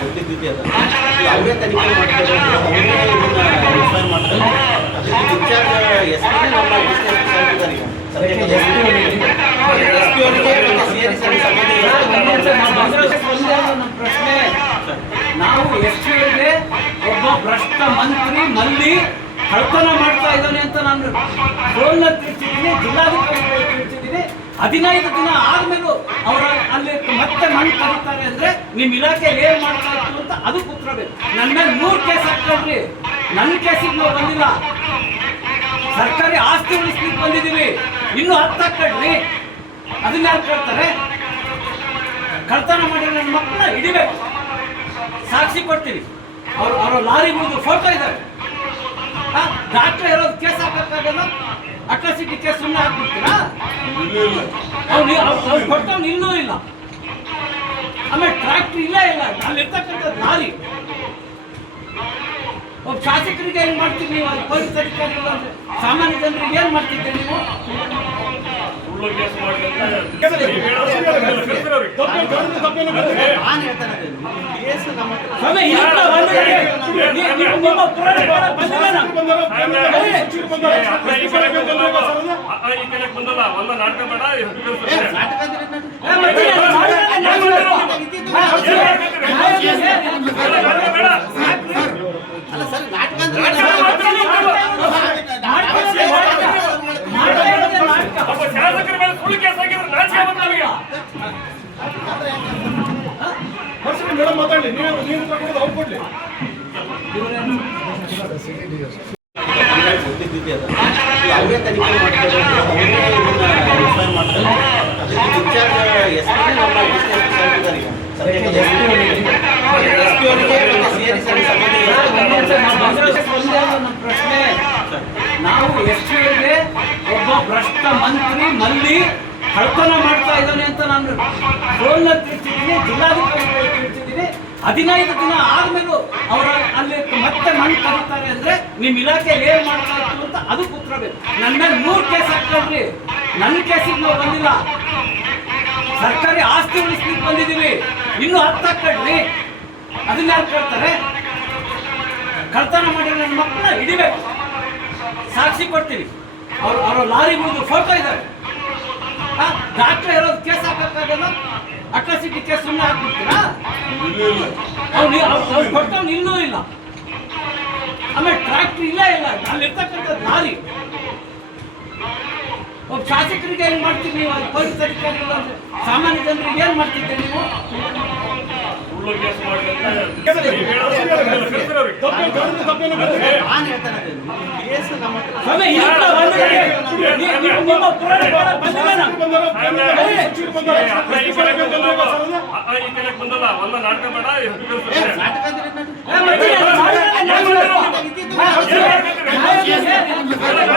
ಗೊತ್ತಿದ್ದಿದೆ ಅದು ಅವರೇ ತನಿಖೆ ಮಾಡ್ತಾರೆ, ಅವರೇ ರಿಫೈನ್ ಮಾಡ್ತಾರೆ. ಅದಕ್ಕೆ ಇನ್ಚಾರ್ಜ್ ಎಸ್ ಪಿ ನಮ್ಮ ಪ್ರಶ್ನೆ, ನಾವು ಎಸ್ ಪಿ ಅವರಿಗೆ ಒಬ್ಬ ಭ್ರಷ್ಟ ಮಂತ್ರಿ ಮಲ್ಲಿ ಕಳ್ತನ ಮಾಡ್ತಾ ಇದ್ದಾನೆ ಅಂತ ನಾನು ಫೋನ್ನ ತಿಳಿಸಿದ್ದೀನಿ, ಜಿಲ್ಲಾಧಿಕಾರಿಗಳು ತಿಳಿಸಿದ್ದೀನಿ. 15 ದಿನ ಆದ್ಮೇಲೂ ಅವರ ಅಲ್ಲಿ ಮತ್ತೆ ಮಣ್ಣು ಕರೀತಾರೆ ಅಂದ್ರೆ ನಿಮ್ ಇಲಾಖೆಯಲ್ಲಿ ಏನ್ ಮಾಡ್ತಾ ಇತ್ತು ಅಂತ ಅದಕ್ಕೆ ಉತ್ತರ ಬೇಕು. ನನ್ನ ಮೇಲೆ 3 ಕೇಸ್ ಹಾಕ್ಕೊಳ್ರಿ, ನನ್ನ ಕೇಸಿಗೆ ನಾವು ಬಂದಿಲ್ಲ. ಸರ್ಕಾರಿ ಆಸ್ತಿ ಉಳಿಸ್ಲಿಕ್ಕೆ ಬಂದಿದ್ದೀವಿ, ಇನ್ನೂ 10 ಹಾಕ್ಕೊಳ್ರಿ. ಅದನ್ನ ಯಾರು ಕೇಳ್ತಾರೆ? ಕಳ್ತನ ಮಾಡಿ ನನ್ನ ಮಕ್ಕಳನ್ನ ಹಿಡಿಬೇಕು, ಸಾಕ್ಷಿ ಕೊಡ್ತೀವಿ. ಅವ್ರ ಲಾರಿ ಮುಗಿದು ಫೋಟೋ ಇದ್ದಾರೆ. ಡಾಕ್ಟರ್ ಇರೋದು ಕೇಸ್ ಹಾಕಕ್ಕಾಗಲ್ಲ, ಅಟ್ರಾಸಿಟಿ ಕೇಸ್ ಸುಮ್ಮನೆ ಹಾಕ್ಬಿಡ್ತೀರಾ? ಅವ್ನು ಕೊಟ್ಟವ್ನು ಇನ್ನೂ ಇಲ್ಲ. ಆಮೇಲೆ ಟ್ರ್ಯಾಕ್ಟರ್ ಇಲ್ಲ ಅಲ್ಲಿರ್ತಕ್ಕಂಥದ್ದು ಲಾರಿ. ಒಬ್ಬ ಶಾಸಕರಿಗೆ ಏನ್ ಮಾಡ್ತೀರಿ ನೀವು? ಅದು ಪೊಲೀಸ್ ಅಧಿಕಾರಿಗಳು ಅಂದ್ರೆ ಸಾಮಾನ್ಯ ಜನರಿಗೆ ಏನ್ ಮಾಡ್ತಿದ್ದೀರಿ ನೀವು? ಮೇಡಮ್ ಮಾತಾಡಿ, ನೀವು ಅವ್ರು ಕೊಡ್ಲಿ. ಗೊತ್ತಿದ್ದಿದೆ ಅದು ಅವರೇ ತನಿಖೆ ಮಾಡ್ತಾರೆ, ಅವರೇ ರಿಫೈನ್ ಮಾಡ್ತಾರೆ. ಅದಕ್ಕೆ ಇನ್ಚಾರ್ಜ್ ಎಸ್ ಪಿ ನಮ್ಮ ಪ್ರಶ್ನೆ, ನಾವು ಎಸ್ ಪಿ ಅವರಿಗೆ ಒಬ್ಬ ಭ್ರಷ್ಟ ಮಂತ್ರಿ ಮಲ್ಲಿ ಕಳ್ತನ ಮಾಡ್ತಾ ಇದ್ದಾನೆ ಅಂತ ನಾನು ಫೋನ್ನ ತಿಳಿಸಿದ್ದೀನಿ, ಜಿಲ್ಲಾಧಿಕಾರಿಗಳು ತಿಳಿಸಿದ್ದೀನಿ. 15 ದಿನ ಆದ್ಮೇಲೂ ಅವರ ಅಲ್ಲಿ ಮತ್ತೆ ಮಣ್ಣು ಕರೀತಾರೆ ಅಂದ್ರೆ ನಿಮ್ ಇಲಾಖೆಯಲ್ಲಿ ಏನ್ ಮಾಡ್ತಾ ಇತ್ತು ಅಂತ ಅದಕ್ಕೆ ಉತ್ತರ ಬೇಕು. ನನ್ನ ಮೇಲೆ 3 ಕೇಸ್ ಹಾಕ್ಕೊಳ್ರಿ, ನನ್ನ ಕೇಸಿಗೆ ನಾವು ಬಂದಿಲ್ಲ. ಸರ್ಕಾರಿ ಆಸ್ತಿ ಉಳಿಸ್ಲಿಕ್ಕೆ ಬಂದಿದ್ದೀವಿ, ಇನ್ನೂ 10 ಹಾಕ್ಕೊಳ್ರಿ. ಅದನ್ನ ಯಾರು ಕೇಳ್ತಾರೆ? ಕಳ್ತನ ಮಾಡಿ ನನ್ನ ಮಕ್ಕಳನ್ನ ಹಿಡಿಬೇಕು, ಸಾಕ್ಷಿ ಕೊಡ್ತೀವಿ. ಅವ್ರ ಲಾರಿ ಮುಗಿದು ಫೋಟೋ ಇದ್ದಾರೆ. ಡಾಕ್ಟರ್ ಇರೋದು ಕೇಸ್ ಹಾಕಕ್ಕಾಗಲ್ಲ, ಅಟ್ರಾಸಿಟಿ ಕೇಸ್ ಸುಮ್ಮನೆ ಹಾಕ್ಬಿಡ್ತೀರಾ? ಅವ್ನು ಕೊಟ್ಟವ್ನು ಇನ್ನೂ ಇಲ್ಲ. ಆಮೇಲೆ ಟ್ರ್ಯಾಕ್ಟರ್ ಇಲ್ಲ ಅಲ್ಲಿರ್ತಕ್ಕಂಥದ್ದು ಲಾರಿ. ಒಬ್ಬ ಶಾಸಕರಿಗೆ ಏನ್ ಮಾಡ್ತೀರಿ ನೀವು? ಅದು ಪೊಲೀಸ್ ಅಧಿಕಾರಿಗಳು ಅಂದ್ರೆ ಸಾಮಾನ್ಯ ಜನರಿಗೆ ಏನ್ ಮಾಡ್ತಿದ್ದೀರಿ ನೀವು? ನಾಟಕ